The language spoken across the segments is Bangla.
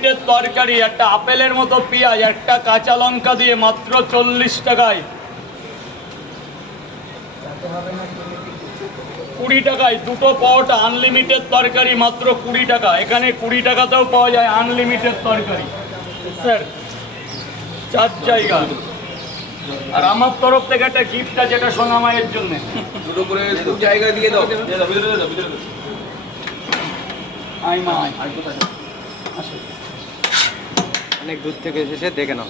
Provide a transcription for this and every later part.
আনলিমিটেড তরকারি, একটা আপেলের মতো পেঁয়াজ, একটা কাঁচা লঙ্কা দিয়ে মাত্র 40 টাকায়, 20 টাকায় দুটো পরোটা। আনলিমিটেড তরকারি মাত্র 20 টাকা। এখানে 20 টাকাতেও পাওয়া যায় আনলিমিটেড তরকারি স্যার, 4 জায়গা। আর আমার তরফ থেকে একটা গিফট আছে, এটা সোনা মায়ের জন্য। দুটো করে 2 জায়গা দিয়ে দাও। আই মা আই। অনেক দূর থেকে এসেছে, দেখে নাও।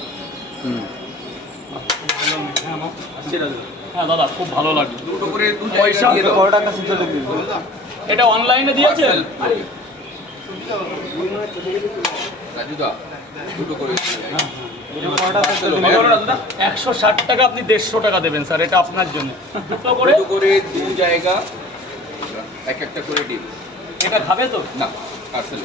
হ্যাঁ দাদা, খুব ভালো লাগবে। দুটো করে 2 জায়গা দিয়ে দাও। এটা অনলাইনে দিয়েছে? রাজুদা, দুটো করে 160 টাকা, আপনি 150 টাকা দেবেন স্যার, এটা আপনার জন্য। দুটো করে দুটো করে 2 জায়গা, এক একটা করে ডিম। এটা খাবে তো? না, পার্সেল।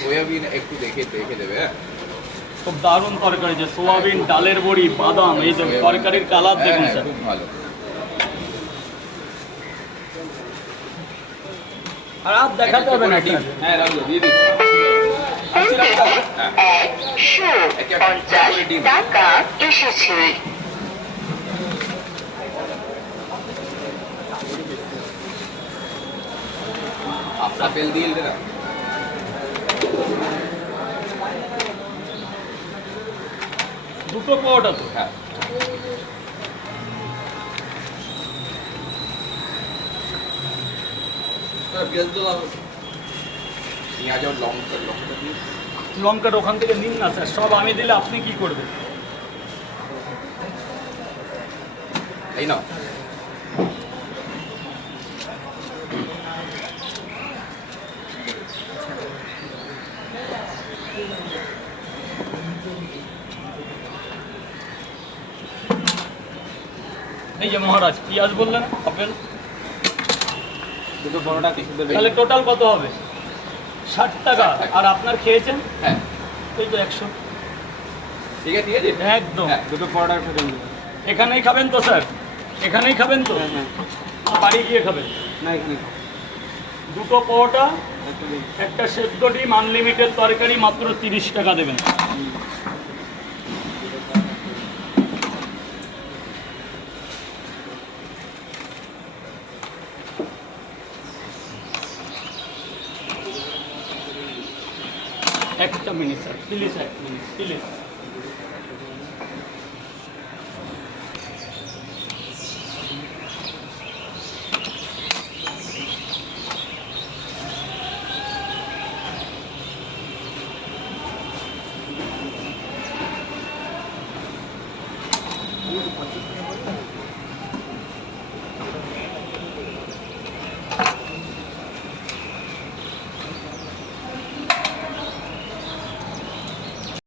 সোয়াবিন একটু দেখে দেবে। হ্যাঁ, খুব দারুণ তরকারি, যে সোয়াবিন, ডালের বড়ি, বাদাম, এই যে তরকারির কালার দেখুন স্যার, খুব ভালো। আর দেখাতে হবে না ডিম। হ্যাঁ রাজু, দিয়ে দিচ্ছি। 150 টাকা এসেছে। আপেল দিয়ে দে না। দুটো পরোটা তো? হ্যাঁ, পেঁয়াজ আর লঙ্কা দিয়ে লঙ্কার ওখান থেকে নিন না স্যার, সব আমি দিলে আপনি কি করবেন? এই না। এই যে মহারাজ, পেঁয়াজ বললেন, আপেল, দুটো পরোটা তাহলে টোটাল কত হবে? 60 টাকা। আর আপনার খেয়েছেন? হ্যাঁ, এই তো 100। ঠিক আছে, ঠিক আছে। একদম। হ্যাঁ। দুটো পরোটা একটা ডিম দেবেন। এখানেই খাবেন তো স্যার? এখানেই খাবেন তো? হ্যাঁ। বাড়ি গিয়ে খাবেন? না, এখানে খাও। দুটো পরোটা, একটা ডিম। একটা সেদ্ধ ডিম, আনলিমিটেড তরকারি, মাত্র 30 টাকা দেবেন। একটা minute sir, please, 1 minute please.